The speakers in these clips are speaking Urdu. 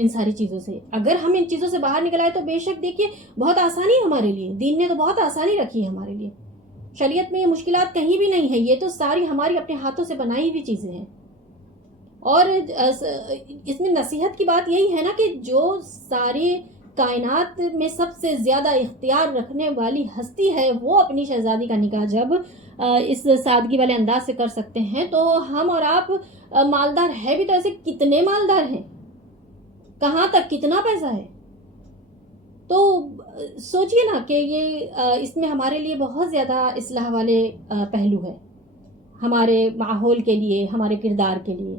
ان ساری چیزوں سے. اگر ہم ان چیزوں سے باہر نکل آئے تو بے شک دیکھیے بہت آسانی ہے ہمارے لیے. دین نے تو بہت آسانی رکھی ہے ہمارے لیے. شریعت میں یہ مشکلات کہیں بھی نہیں ہے. یہ تو ساری ہماری اپنے ہاتھوں سے بنائی ہوئی چیزیں ہیں. اور اس میں نصیحت کی بات یہی ہے نا کہ جو ساری کائنات میں سب سے زیادہ اختیار رکھنے والی ہستی ہے وہ اپنی شہزادی کا نکاح جب اس سادگی والے انداز سے کر سکتے ہیں تو ہم اور آپ مالدار ہے بھی تو ایسے کتنے مالدار ہیں, کہاں تک کتنا پیسہ ہے. تو سوچئے نا کہ یہ اس میں ہمارے لیے بہت زیادہ اصلاح والے پہلو ہے ہمارے ماحول کے لیے, ہمارے کردار کے لیے.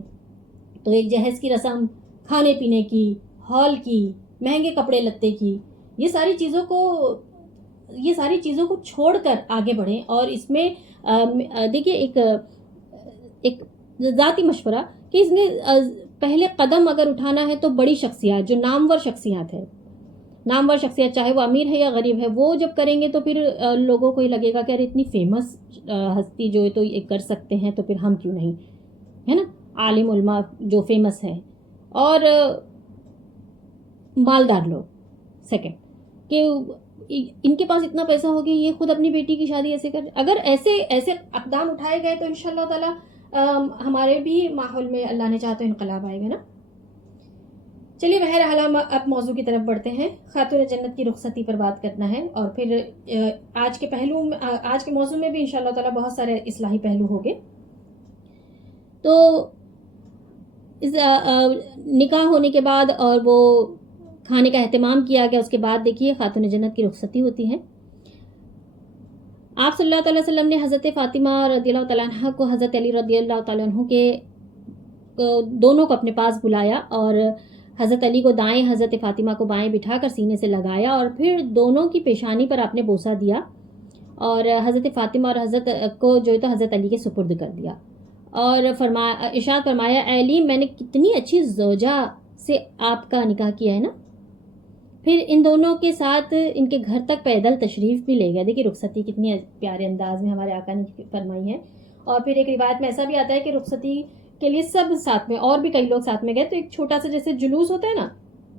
تو ایک جہیز کی رسم, کھانے پینے کی, ہال کی, مہنگے کپڑے لتے کی, یہ ساری چیزوں کو چھوڑ کر آگے بڑھیں. اور اس میں دیکھیے ایک ذاتی مشورہ کہ اس میں پہلے قدم اگر اٹھانا ہے تو بڑی شخصیات, جو نامور شخصیات چاہے وہ امیر ہے یا غریب ہے, وہ جب کریں گے تو پھر لوگوں کو یہ لگے گا کہ ارے اتنی فیمس ہستی جو ہے تو یہ کر سکتے ہیں تو پھر ہم کیوں نہیں, ہے نا. عالم علماء جو فیمس ہے اور مالدار لوگ. سیکنڈ کہ ان کے پاس اتنا پیسہ ہو گیا یہ خود اپنی بیٹی کی شادی ایسے کر. اگر ایسے اقدام اٹھائے گئے تو انشاءاللہ تعالی ہمارے بھی ماحول میں اللہ نے چاہا تو انقلاب آئے گا نا. چلیے بہرحال ہم اب موضوع کی طرف بڑھتے ہیں. خاتون جنت کی رخصتی پر بات کرنا ہے اور پھر آج کے موضوع میں بھی انشاءاللہ تعالی بہت سارے اصلاحی پہلو ہوں گے. تو نکاح ہونے کے بعد اور وہ کھانے کا اہتمام کیا گیا, اس کے بعد دیکھیے خاتون جنت کی رخصتی ہوتی ہے. آپ صلی اللہ علیہ وسلم نے حضرت فاطمہ رضی اللہ تعالیٰ عنہ کو حضرت علی رضی اللہ تعالیٰ عنہ کے دونوں کو اپنے پاس بلایا اور حضرت علی کو دائیں, حضرت فاطمہ کو بائیں بٹھا کر سینے سے لگایا اور پھر دونوں کی پیشانی پر آپ نے بوسہ دیا اور حضرت فاطمہ اور حضرت کو جو ہے تو حضرت علی کے سپرد کر دیا اور ارشاد فرمایا, اے علی میں نے کتنی اچھی زوجہ سے آپ کا نکاح کیا ہے نا. پھر ان دونوں کے ساتھ ان کے گھر تک پیدل تشریف بھی لے گیا. دیکھیے رخصتی کتنی پیارے انداز میں ہمارے آقا نے فرمائی ہے. اور پھر ایک روایت میں ایسا بھی آتا ہے کہ رخصتی کے لیے سب ساتھ میں, اور بھی کئی لوگ ساتھ میں گئے, تو ایک چھوٹا سا جیسے جلوس ہوتا ہے نا,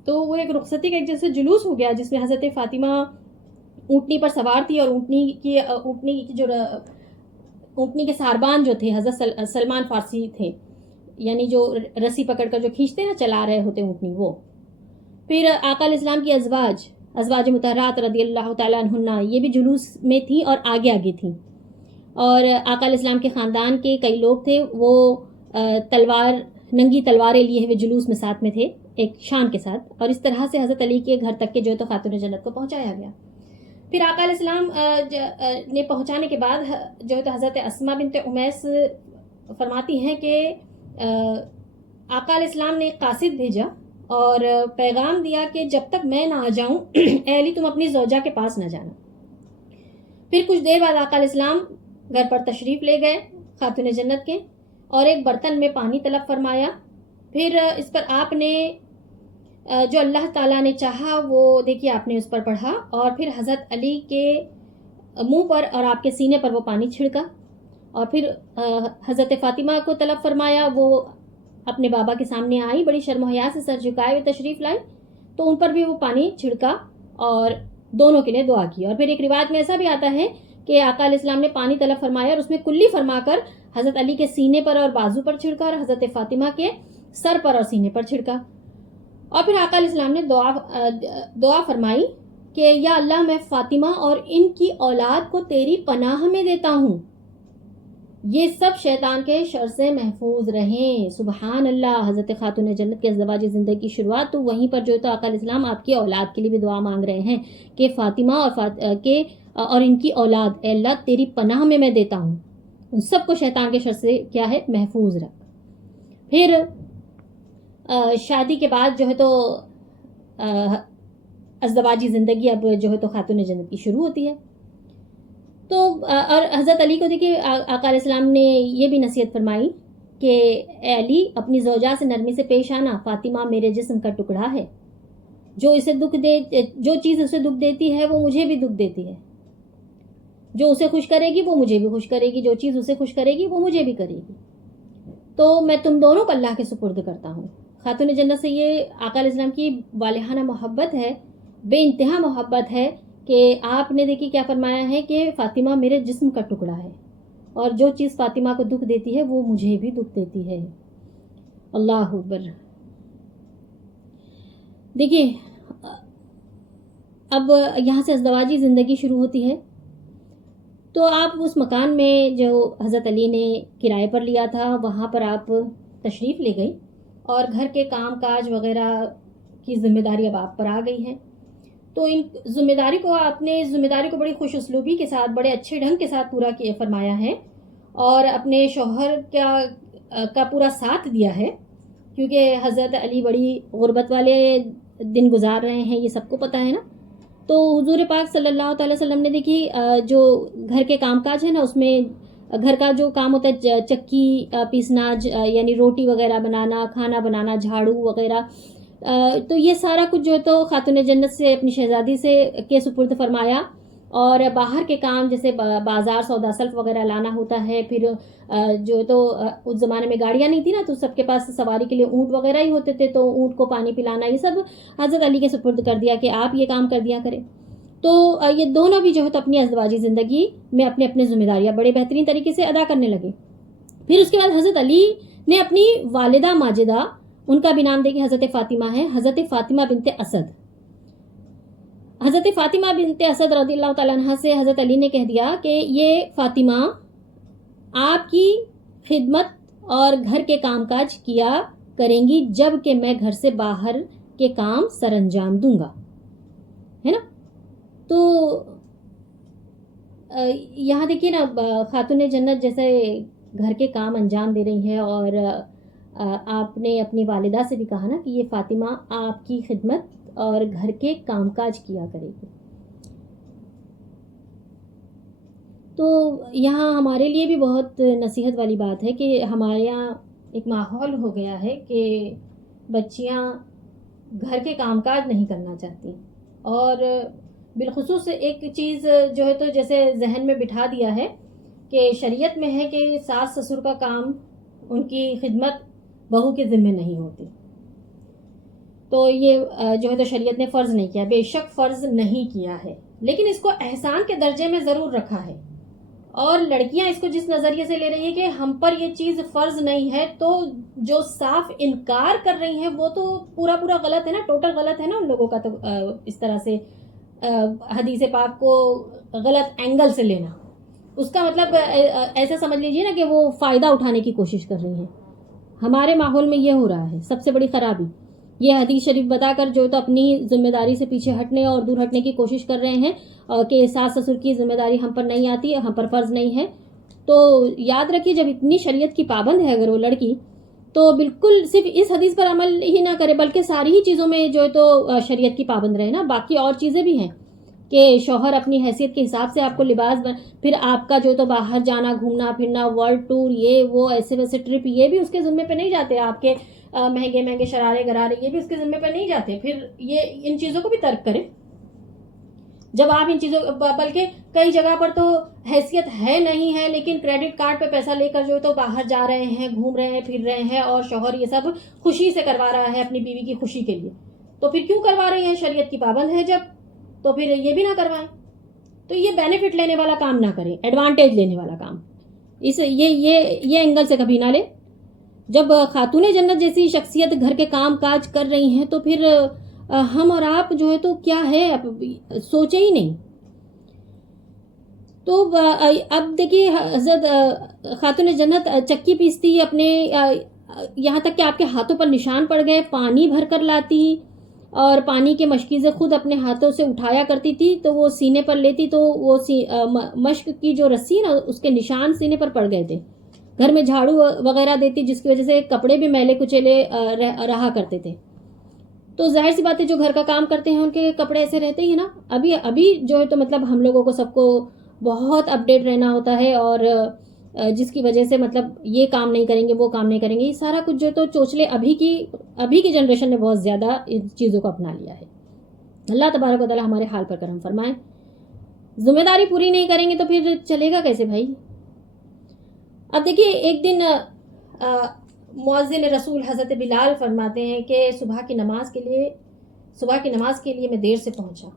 تو وہ ایک رخصتی کا ایک جیسے جلوس ہو گیا جس میں حضرت فاطمہ اونٹنی پر سوار تھی اور اونٹنی کے ساربان جو تھے حضرت سلمان فارسی تھے, یعنی جو رسی پکڑ کر جو کھینچتے نا, چلا رہے ہوتے اونٹنی وہ. پھر آقا علیہ السلام کی ازواج مطہرات رضی اللہ تعالیٰ عنہن یہ بھی جلوس میں تھیں اور آگے تھیں. اور آقا علیہ السلام کے خاندان کے کئی لوگ تھے, وہ ننگی تلواریں لیے ہوئے جلوس میں ساتھ میں تھے ایک شان کے ساتھ. اور اس طرح سے حضرت علی کے گھر تک کے جو ہے تو خاتون جنت کو پہنچایا گیا. پھر آقا علیہ السلام نے پہنچانے کے بعد جو ہے تو حضرت اسما بنت امیس فرماتی ہیں کہ آقا علیہ السلام نے ایک قاصد بھیجا اور پیغام دیا کہ جب تک میں نہ آ جاؤں اے علی تم اپنی زوجہ کے پاس نہ جانا. پھر کچھ دیر بعد آقا علیہ السلام گھر پر تشریف لے گئے خاتون جنت کے اور ایک برتن میں پانی طلب فرمایا. پھر اس پر آپ نے جو اللہ تعالیٰ نے چاہا وہ دیکھیے آپ نے اس پر پڑھا اور پھر حضرت علی کے منہ پر اور آپ کے سینے پر وہ پانی چھڑکا. اور پھر حضرت فاطمہ کو طلب فرمایا, وہ اپنے بابا کے سامنے آئی, بڑی شرم و حیا سے سر جھکائے ہوئے تشریف لائی, تو ان پر بھی وہ پانی چھڑکا اور دونوں کے لیے دعا کی. اور پھر ایک روایت میں ایسا بھی آتا ہے کہ آقا علیہ السلام نے پانی طلب فرمایا اور اس میں کلی فرما کر حضرت علی کے سینے پر اور بازو پر چھڑکا اور حضرت فاطمہ کے سر پر اور سینے پر چھڑکا. اور پھر آقا علیہ السلام نے دعا فرمائی کہ یا اللہ میں فاطمہ اور ان کی اولاد کو تیری پناہ میں دیتا ہوں, یہ سب شیطان کے شر سے محفوظ رہیں. سبحان اللہ. حضرت خاتون جنت کے ازدواجی زندگی کی شروعات تو وہیں پر جو ہے تو آقا علیہ السلام آپ کی اولاد کے لیے بھی دعا مانگ رہے ہیں کہ فاطمہ اور ان کی اولاد اے اللہ تیری پناہ میں دیتا ہوں, ان سب کو شیطان کے شر سے کیا ہے محفوظ رکھ. پھر شادی کے بعد جو ہے تو ازدواجی زندگی اب جو ہے تو خاتون جنت کی شروع ہوتی ہے. تو اور حضرت علی کو دیکھیے آقا علیہ السلام نے یہ بھی نصیحت فرمائی کہ اے علی اپنی زوجہ سے نرمی سے پیش آنا, فاطمہ میرے جسم کا ٹکڑا ہے, جو چیز اسے دکھ دیتی ہے وہ مجھے بھی دکھ دیتی ہے, جو اسے خوش کرے گی وہ مجھے بھی خوش کرے گی, جو چیز اسے خوش کرے گی وہ مجھے بھی کرے گی. تو میں تم دونوں کو اللہ کے سپرد کرتا ہوں. خاتون جنت سے یہ آقا علیہ السلام کی والہانہ محبت ہے, بے انتہا محبت ہے کہ آپ نے دیکھی کیا فرمایا ہے کہ فاطمہ میرے جسم کا ٹکڑا ہے, اور جو چیز فاطمہ کو دکھ دیتی ہے وہ مجھے بھی دکھ دیتی ہے. اللہ اکبر. دیکھیے اب یہاں سے ازدواجی زندگی شروع ہوتی ہے. تو آپ اس مکان میں جو حضرت علی نے کرائے پر لیا تھا وہاں پر آپ تشریف لے گئی, اور گھر کے کام کاج وغیرہ کی ذمہ داری اب آپ پر آ گئی ہے. تو ان ذمہ داری کو آپ نے ذمہ داری کو بڑی خوش اسلوبی کے ساتھ, بڑے اچھے ڈھنگ کے ساتھ پورا کیا فرمایا ہے, اور اپنے شوہر کا پورا ساتھ دیا ہے, کیونکہ حضرت علی بڑی غربت والے دن گزار رہے ہیں, یہ سب کو پتہ ہے نا. تو حضور پاک صلی اللہ تعالی وسلم نے دیکھی جو گھر کے کام کاج ہے نا, اس میں گھر کا جو کام ہوتا ہے چکی پیسنا, یعنی روٹی وغیرہ بنانا, کھانا بنانا, جھاڑو وغیرہ, تو یہ سارا کچھ جو ہے تو خاتون جنت سے اپنی شہزادی سے کے سپرد فرمایا. اور باہر کے کام جیسے بازار سودا سلف وغیرہ لانا ہوتا ہے, پھر جو تو اس زمانے میں گاڑیاں نہیں تھی نا, تو سب کے پاس سواری کے لیے اونٹ وغیرہ ہی ہوتے تھے, تو اونٹ کو پانی پلانا یہ سب حضرت علی کے سپرد کر دیا کہ آپ یہ کام کر دیا کریں. تو یہ دونوں بھی جو ہے تو اپنی ازدواجی زندگی میں اپنے اپنے ذمہ داریاں بڑے بہترین طریقے سے ادا کرنے لگے. پھر اس کے بعد حضرت علی نے اپنی والدہ ماجدہ, ان کا بھی نام دیکھیں حضرت فاطمہ ہے, حضرت فاطمہ بنت اسد, حضرت فاطمہ بنت اسد رضی اللہ تعالیٰ عنہ سے حضرت علی نے کہہ دیا کہ یہ فاطمہ آپ کی خدمت اور گھر کے کام کاج کیا کریں گی جب کہ میں گھر سے باہر کے کام سر انجام دوں گا, ہے نا. تو یہاں دیکھیے نا, خاتون جنت جیسے گھر کے کام انجام دے رہی ہیں, اور آپ نے اپنی والدہ سے بھی کہا نا کہ یہ فاطمہ آپ کی خدمت اور گھر کے کام کاج کیا کرے گی. تو یہاں ہمارے لیے بھی بہت نصیحت والی بات ہے کہ ہمارے یہاں ایک ماحول ہو گیا ہے کہ بچیاں گھر کے کام کاج نہیں کرنا چاہتی, اور بالخصوص ایک چیز جو ہے تو جیسے ذہن میں بٹھا دیا ہے کہ شریعت میں ہے کہ ساس سسر کا کام, ان کی خدمت بہو کے ذمہ نہیں ہوتی. تو یہ جو ہے تو شریعت نے فرض نہیں کیا, بے شک فرض نہیں کیا ہے, لیکن اس کو احسان کے درجے میں ضرور رکھا ہے. اور لڑکیاں اس کو جس نظریے سے لے رہی ہیں کہ ہم پر یہ چیز فرض نہیں ہے, تو جو صاف انکار کر رہی ہیں وہ تو پورا غلط ہے نا, ٹوٹل غلط ہے نا ان لوگوں کا. تو اس طرح سے حدیث پاک کو غلط اینگل سے لینا, اس کا مطلب ایسا سمجھ لیجیے نا کہ وہ فائدہ اٹھانے کی کوشش کر رہی ہیں. ہمارے ماحول میں یہ ہو رہا ہے سب سے بڑی خرابی, یہ حدیث شریف بتا کر جو تو اپنی ذمہ داری سے پیچھے ہٹنے اور دور ہٹنے کی کوشش کر رہے ہیں کہ ساس سسر کی ذمہ داری ہم پر نہیں آتی, ہم پر فرض نہیں ہے. تو یاد رکھیے جب اتنی شریعت کی پابند ہے اگر وہ لڑکی, تو بالکل صرف اس حدیث پر عمل ہی نہ کرے بلکہ ساری ہی چیزوں میں جو ہے تو شریعت کی پابند رہے نا. باقی اور چیزیں بھی ہیں کہ شوہر اپنی حیثیت کے حساب سے آپ کو لباس پھر آپ کا جو تو باہر جانا, گھومنا پھرنا, ورلڈ ٹور, یہ وہ ایسے ویسے ٹرپ, یہ بھی اس کے ذمے پہ نہیں جاتے. آپ کے مہنگے شرارے گرارے یہ بھی اس کے ذمے پہ نہیں جاتے. پھر یہ ان چیزوں کو بھی ترک کریں جب آپ ان چیزوں, بلکہ کئی جگہ پر تو حیثیت ہے نہیں ہے لیکن کریڈٹ کارڈ پہ پیسہ لے کر جو تو باہر جا رہے ہیں, گھوم رہے ہیں, پھر رہے ہیں, اور شوہر یہ سب خوشی سے کروا رہا ہے اپنی بیوی کی خوشی کے لیے. تو پھر کیوں کروا رہے ہیں؟ شریعت کی پابند ہے جب, تو پھر یہ بھی نہ کروائیں. تو یہ بینیفٹ لینے والا کام نہ کریں, ایڈوانٹیج لینے والا کام یہ اینگل سے کبھی نہ لیں. جب خاتون جنت جیسی شخصیت گھر کے کام کاج کر رہی ہیں تو پھر ہم اور آپ جو ہے تو کیا ہے, سوچے ہی نہیں. تو اب دیکھیے حضرت خاتون جنت چکی پیستی اپنے, یہاں تک کہ آپ کے ہاتھوں پر نشان پڑ گئے, پانی بھر کر لاتی اور پانی کے مشکیزیں خود اپنے ہاتھوں سے اٹھایا کرتی تھی, تو وہ سینے پر لیتی تو وہ مشک کی جو رسی نا اس کے نشان سینے پر پڑ گئے تھے. گھر میں جھاڑو وغیرہ دیتی جس کی وجہ سے کپڑے بھی میلے کچیلے رہا کرتے تھے. تو ظاہر سی بات ہے جو گھر کا کام کرتے ہیں ان کے کپڑے ایسے رہتے ہی نا. ابھی جو ہے تو مطلب ہم لوگوں کو سب کو بہت اپڈیٹ رہنا ہوتا ہے, اور جس کی وجہ سے مطلب یہ کام نہیں کریں گے وہ کام نہیں کریں گے, یہ سارا کچھ جو تو چوچلے ابھی کی جنریشن نے بہت زیادہ ان چیزوں کو اپنا لیا ہے. اللہ تبارک و تعالی ہمارے حال پر کرم فرمائے. ذمہ داری پوری نہیں کریں گے تو پھر چلے گا کیسے بھائی. اب دیکھیے ایک دن مؤذن رسول حضرت بلال فرماتے ہیں کہ صبح کی نماز کے لیے میں دیر سے پہنچا،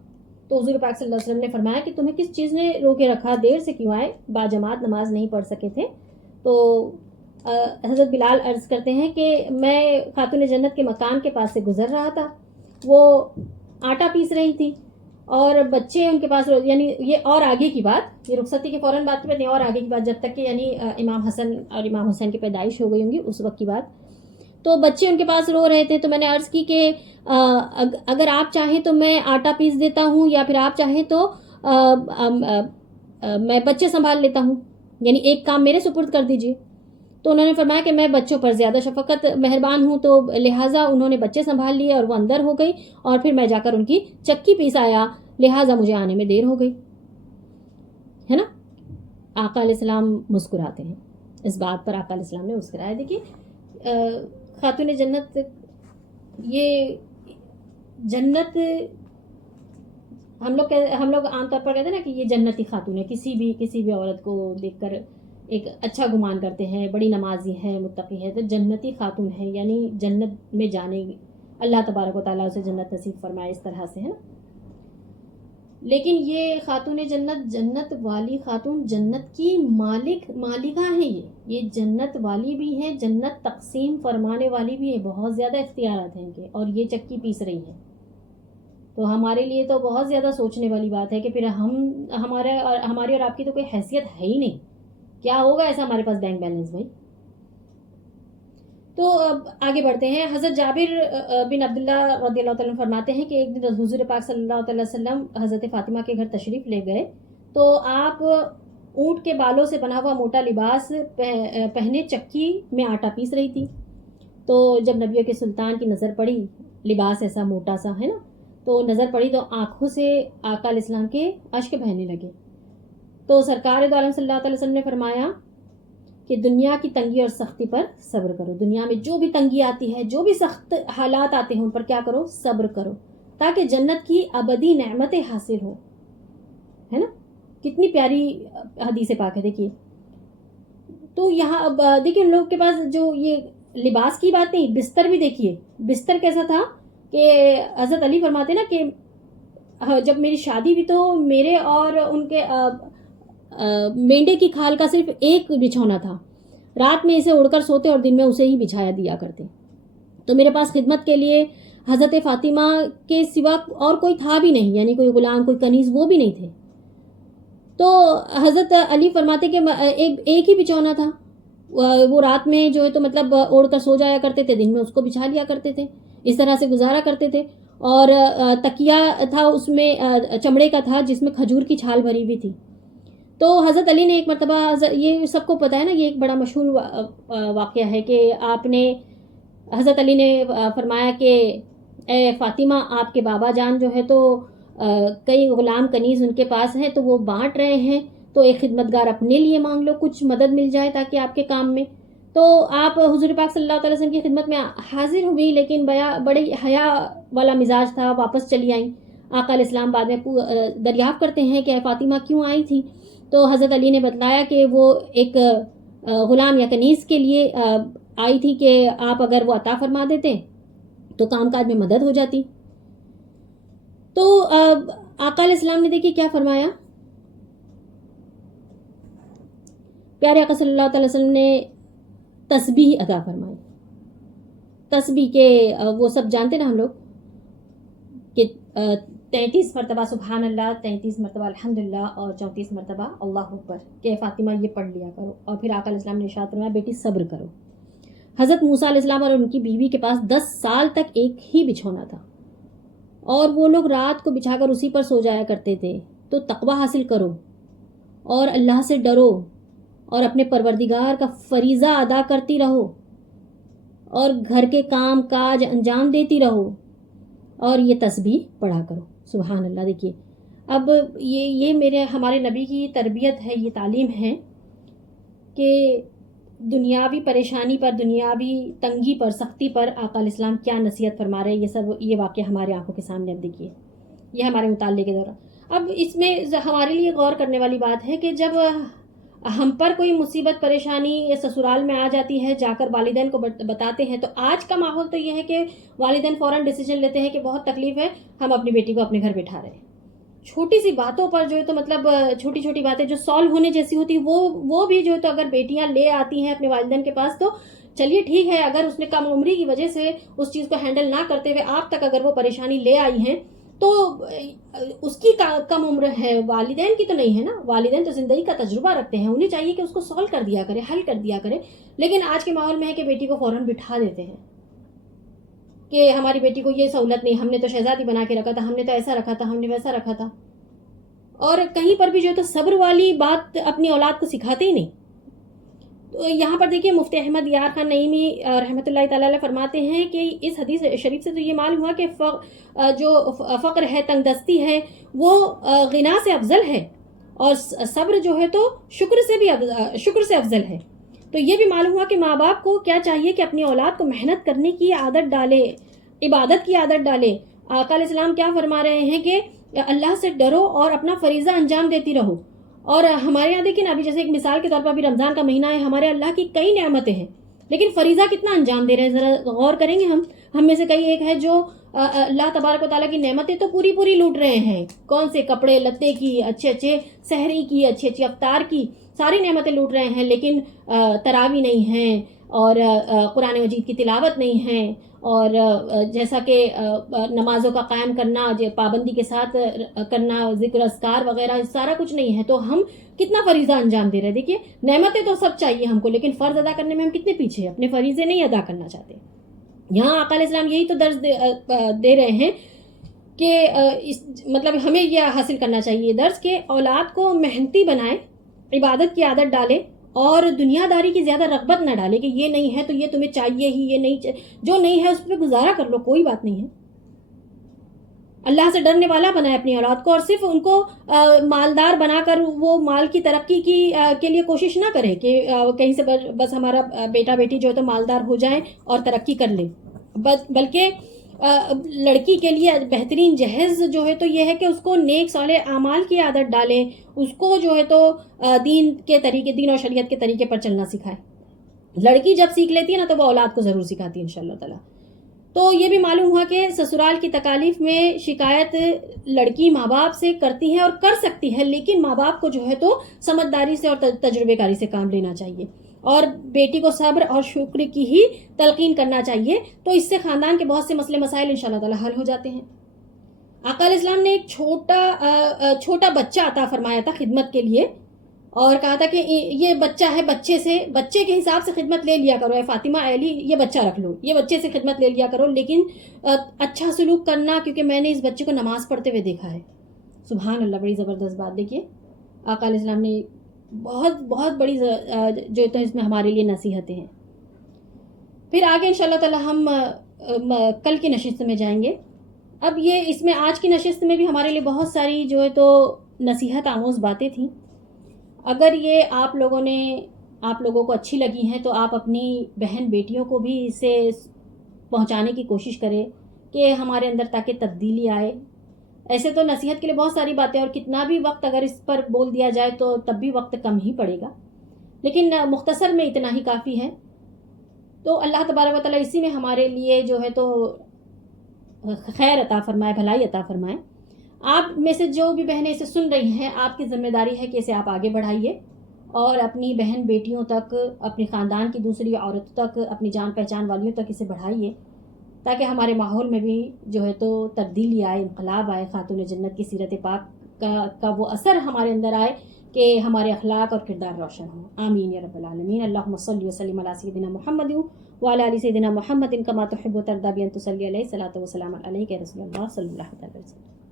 تو حضور پاک صلی اللہ علیہ وسلم نے فرمایا کہ تمہیں کس چیز نے روکے رکھا، دیر سے کیوں آئے، باجماعت نماز نہیں پڑھ سکے تھے؟ تو حضرت بلال عرض کرتے ہیں کہ میں خاتون جنت کے مکان کے پاس سے گزر رہا تھا، وہ آٹا پیس رہی تھی اور بچے ان کے پاس، یعنی یہ اور آگے کی بات، یہ رخصتی کے فوراً بعد کی بات نہیں، اور آگے کی بات، جب تک کہ یعنی امام حسن اور امام حسین کی پیدائش ہو گئی ہوں گی اس وقت کی بات، تو بچے ان کے پاس رو رہے تھے، تو میں نے عرض کی کہ اگر آپ چاہیں تو میں آٹا پیس دیتا ہوں، یا پھر آپ چاہیں تو میں بچے سنبھال لیتا ہوں، یعنی ایک کام میرے سپرد کر دیجیے۔ تو انہوں نے فرمایا کہ میں بچوں پر زیادہ شفقت مہربان ہوں، تو لہٰذا انہوں نے بچے سنبھال لیے اور وہ اندر ہو گئی، اور پھر میں جا کر ان کی چکی پیس آیا، لہٰذا مجھے آنے میں دیر ہو گئی، ہے نا۔ آقا علیہ السلام مسکراتے ہیں، اس بات پر آقا علیہ السلام نے مسکرایا۔ دیکھیے خاتون جنت، یہ جنت ہم لوگ عام طور پر کہتے ہیں نا کہ یہ جنتی خاتون ہے، کسی بھی عورت کو دیکھ کر ایک اچھا گمان کرتے ہیں، بڑی نمازی ہے، متقی ہے، تو جنتی خاتون ہے، یعنی جنت میں جانے، اللہ تبارک و تعالیٰ اسے جنت نصیب فرمائے، اس طرح سے ہے نا۔ لیکن یہ خاتون جنت، جنت والی خاتون، جنت کی مالکہ ہے، یہ جنت والی بھی ہے، جنت تقسیم فرمانے والی بھی ہے، بہت زیادہ اختیارات ہیں ان کے، اور یہ چکی پیس رہی ہے۔ تو ہمارے لیے تو بہت زیادہ سوچنے والی بات ہے کہ پھر ہماری اور آپ کی تو کوئی حیثیت ہے ہی نہیں، کیا ہوگا ایسا ہمارے پاس بینک بیلنس بھائی۔ تو اب آگے بڑھتے ہیں۔ حضرت جابر بن عبداللہ رضی اللہ تعالیٰ فرماتے ہیں کہ ایک دن حضور پاک صلی اللہ علیہ وسلم حضرت فاطمہ کے گھر تشریف لے گئے، تو آپ اونٹ کے بالوں سے بنا ہوا موٹا لباس پہنے چکی میں آٹا پیس رہی تھی۔ تو جب نبیوں کے سلطان کی نظر پڑی، لباس ایسا موٹا سا ہے نا، تو نظر پڑی تو آنکھوں سے آقا علیہ السلام کے اشک بہنے لگے۔ تو سرکار دو عالم صلی اللہ علیہ وسلم نے فرمایا کہ دنیا کی تنگی اور سختی پر صبر کرو، دنیا میں جو بھی تنگی آتی ہے، جو بھی سخت حالات آتے ہیں، ان پر کیا کرو؟ صبر کرو، تاکہ جنت کی ابدی نعمتیں حاصل ہو، ہے نا۔ کتنی پیاری حدیث پاک ہے، دیکھیے۔ تو یہاں اب دیکھیے ان لوگوں کے پاس جو یہ لباس کی بات نہیں، بستر بھی دیکھیے، بستر کیسا تھا کہ حضرت علی فرماتے نا کہ جب میری شادی ہوئی تو میرے اور ان کے مینڈے کی کھال کا صرف ایک بچھونا تھا، رات میں اسے اڑ کر سوتے اور دن میں اسے ہی بچھایا دیا کرتے۔ تو میرے پاس خدمت کے لیے حضرت فاطمہ کے سوا اور کوئی تھا بھی نہیں، یعنی کوئی غلام، کوئی کنیز، وہ بھی نہیں تھے۔ تو حضرت علی فرماتے کہ ایک ہی بچھونا تھا، وہ رات میں جو ہے تو مطلب اوڑھ کر سو جایا کرتے تھے، دن میں اس کو بچھا لیا کرتے تھے، اس طرح سے گزارا کرتے تھے۔ اور تکیہ تھا اس میں چمڑے کا تھا، جس میں کھجور کی چھال بھری ہوئی تھی۔ تو حضرت علی نے ایک مرتبہ، یہ سب کو پتہ ہے نا، یہ ایک بڑا مشہور واقعہ ہے کہ حضرت علی نے فرمایا کہ اے فاطمہ، آپ کے بابا جان جو ہے تو کئی غلام کنیز ان کے پاس ہیں، تو وہ بانٹ رہے ہیں، تو ایک خدمتگار اپنے لیے مانگ لو، کچھ مدد مل جائے تاکہ آپ کے کام میں۔ تو آپ حضور پاک صلی اللہ علیہ وسلم کی خدمت میں حاضر ہوئی، لیکن بڑے حیا والا مزاج تھا، واپس چلی آئیں۔ آقا علیہ السلام بعد میں دریافت کرتے ہیں کہ اے فاطمہ کیوں آئی تھی؟ تو حضرت علی نے بتلایا کہ وہ ایک غلام یا کنیز کے لیے آئی تھی کہ آپ اگر وہ عطا فرما دیتے تو کام کاج میں مدد ہو جاتی۔ تو آقا علیہ السلام نے دیکھیے کیا فرمایا، پیارے آقا صلی اللہ علیہ وسلم نے تسبیح عطا فرمائی۔ تسبیح کے وہ سب جانتے نا ہم لوگ کہ 33 مرتبہ سبحان اللہ، 33 مرتبہ الحمدللہ، اور 34 مرتبہ اللہ اکبر، کہ فاطمہ یہ پڑھ لیا کرو۔ اور پھر آقا علیہ السلام نے ارشاد فرمایا بیٹی صبر کرو۔ حضرت موسیٰ علیہ السلام اور ان کی بیوی کے پاس 10 سال تک ایک ہی بچھونا تھا، اور وہ لوگ رات کو بچھا کر اسی پر سو جایا کرتے تھے۔ تو تقوی حاصل کرو اور اللہ سے ڈرو اور اپنے پروردگار کا فریضہ ادا کرتی رہو اور گھر کے کام کاج انجام دیتی رہو، اور یہ تسبیح پڑھا کرو، سبحان اللہ۔ دیکھیے اب یہ ہمارے نبی کی تربیت ہے، یہ تعلیم ہے کہ دنیاوی پریشانی پر، دنیاوی تنگی پر، سختی پر آقا علیہ السلام کیا نصیحت فرما رہے ہیں۔ یہ واقعہ ہمارے آنکھوں کے سامنے اب دیکھیے، یہ ہمارے مطالعے کے دوران۔ اب اس میں ہمارے لیے غور کرنے والی بات ہے کہ جب ہم پر کوئی مصیبت پریشانی یا سسرال میں آ جاتی ہے، جا کر والدین کو بتاتے ہیں، تو آج کا ماحول تو یہ ہے کہ والدین فوراً ڈیسیجن لیتے ہیں کہ بہت تکلیف ہے، ہم اپنی بیٹی کو اپنے گھر بٹھا رہے ہیں. چھوٹی سی باتوں پر جو ہے تو مطلب چھوٹی چھوٹی باتیں جو سالو ہونے جیسی ہوتی وہ بھی جو ہے تو اگر بیٹیاں لے آتی ہیں اپنے والدین کے پاس تو چلیے ٹھیک ہے. اگر اس نے کم عمری کی وجہ سے اس چیز کو ہینڈل نہ کرتے ہوئے آپ تک اگر وہ پریشانی لے آئی ہیں تو اس کی کم عمر ہے، والدین کی تو نہیں ہے نا. والدین تو زندگی کا تجربہ رکھتے ہیں، انہیں چاہیے کہ اس کو سالو کر دیا کرے، حل کر دیا کرے. لیکن آج کے ماحول میں ہے کہ بیٹی کو فوراً بٹھا دیتے ہیں کہ ہماری بیٹی کو یہ سہولت نہیں، ہم نے تو شہزادی بنا کے رکھا تھا، ہم نے تو ایسا رکھا تھا، ہم نے ویسا رکھا تھا. اور کہیں پر بھی جو ہے تو صبر والی بات اپنی اولاد کو سکھاتے ہی نہیں. تو یہاں پر دیکھیے مفتی احمد یار خان نعیمی رحمۃ اللہ تعالی علیہ فرماتے ہیں کہ اس حدیث شریف سے تو یہ معلوم ہوا کہ جو فقر ہے، تنگ دستی ہے، وہ غنا سے افضل ہے، اور صبر جو ہے تو شکر سے افضل ہے. تو یہ بھی معلوم ہوا کہ ماں باپ کو کیا چاہیے کہ اپنی اولاد کو محنت کرنے کی عادت ڈالے، عبادت کی عادت ڈالے. آقا علیہ السلام کیا فرما رہے ہیں کہ اللہ سے ڈرو اور اپنا فریضہ انجام دیتی رہو. اور ہمارے یہاں دیکھیں نا، ابھی جیسے ایک مثال کے طور پر ابھی رمضان کا مہینہ ہے، ہمارے اللہ کی کئی نعمتیں ہیں، لیکن فریضہ کتنا انجام دے رہے ہیں ذرا غور کریں گے. ہم میں سے کئی ایک ہے جو اللہ تبارک و تعالیٰ کی نعمتیں تو پوری لوٹ رہے ہیں. کون سے کپڑے لتے کی، اچھے سحری کی، اچھی افطار کی، ساری نعمتیں لوٹ رہے ہیں، لیکن تراوی نہیں ہیں اور قرآن مجید کی تلاوت نہیں ہے، اور جیسا کہ نمازوں کا قائم کرنا، پابندی کے ساتھ کرنا، ذکر اذکار وغیرہ سارا کچھ نہیں ہے. تو ہم کتنا فریضہ انجام دے رہے ہیں. دیکھیے نعمتیں تو سب چاہیے ہم کو، لیکن فرض ادا کرنے میں ہم کتنے پیچھے ہیں، اپنے فریضے نہیں ادا کرنا چاہتے. یہاں آقا علیہ السلام یہی تو درس دے رہے ہیں کہ مطلب ہمیں یہ حاصل کرنا چاہیے درس کہ اولاد کو محنتی بنائے، عبادت کی عادت ڈالے، اور دنیا داری کی زیادہ رغبت نہ ڈالے کہ یہ نہیں ہے تو یہ تمہیں چاہیے ہی، یہ نہیں جو نہیں ہے اس پہ گزارا کر لو، کوئی بات نہیں ہے. اللہ سے ڈرنے والا بنائے اپنی اولاد کو، اور صرف ان کو مالدار بنا کر وہ مال کی ترقی کے لیے کوشش نہ کرے کہ کہیں سے بس ہمارا بیٹا بیٹی جو ہے تو مالدار ہو جائیں اور ترقی کر لیں. بلکہ لڑکی کے لیے بہترین جہیز جو ہے تو یہ ہے کہ اس کو نیک صالح اعمال کی عادت ڈالیں، اس کو جو ہے تو دین اور شریعت کے طریقے پر چلنا سکھائے. لڑکی جب سیکھ لیتی ہے نا تو وہ اولاد کو ضرور سکھاتی ہے انشاءاللہ تعالی. تو یہ بھی معلوم ہوا کہ سسرال کی تکالیف میں شکایت لڑکی ماں باپ سے کرتی ہے اور کر سکتی ہے، لیکن ماں باپ کو جو ہے تو سمجھداری سے اور تجربے کاری سے کام لینا چاہیے، اور بیٹی کو صبر اور شکر کی ہی تلقین کرنا چاہیے. تو اس سے خاندان کے بہت سے مسئلے مسائل انشاءاللہ تعالی حل ہو جاتے ہیں. آقا علیہ السلام نے ایک چھوٹا بچہ عطا فرمایا تھا خدمت کے لیے، اور کہا تھا کہ یہ بچہ ہے، بچے کے حساب سے خدمت لے لیا کرو، اے فاطمہ علی یہ بچہ رکھ لو، یہ بچے سے خدمت لے لیا کرو، لیکن اچھا سلوک کرنا، کیونکہ میں نے اس بچے کو نماز پڑھتے ہوئے دیکھا ہے. سبحان اللہ، بڑی زبردست بات. دیکھیے آقا علیہ السلام نے بہت بڑی جو تو اس میں ہمارے لیے نصیحتیں ہیں. پھر آگے انشاءاللہ تعالی ہم کل کی نشست میں جائیں گے. اب یہ اس میں آج کی نشست میں بھی ہمارے لیے بہت ساری جو ہے تو نصیحت آموز باتیں تھیں. اگر یہ آپ لوگوں کو اچھی لگی ہیں تو آپ اپنی بہن بیٹیوں کو بھی اسے پہنچانے کی کوشش کریں کہ ہمارے اندر تاکہ تبدیلی آئے. ایسے تو نصیحت کے لیے بہت ساری باتیں، اور کتنا بھی وقت اگر اس پر بول دیا جائے تو تب بھی وقت کم ہی پڑے گا، لیکن مختصر میں اتنا ہی کافی ہے. تو اللہ تبارک و تعالیٰ اسی میں ہمارے لیے جو ہے تو خیر عطا فرمائے، بھلائی عطا فرمائے. آپ میں سے جو بھی بہنیں اسے سن رہی ہیں، آپ کی ذمہ داری ہے کہ اسے آپ آگے بڑھائیے اور اپنی بہن بیٹیوں تک، اپنی خاندان کی دوسری عورتوں تک، اپنی جان پہچان والیوں تک اسے بڑھائیے، تاکہ ہمارے ماحول میں بھی جو ہے تو تبدیلی آئے، انقلاب آئے، خاتون جنت کی سیرت پاک کا وہ اثر ہمارے اندر آئے کہ ہمارے اخلاق اور کردار روشن ہوں. آمین یا رب العالمین. اللہم صلی وسلم علی سیدنا محمد وعلی آل سیدنا محمد کما تحب و ترضی بان تصلی علیہ الصلوۃ والسلام علیک یا رسول اللہ صلی اللہ علیہ وسلم.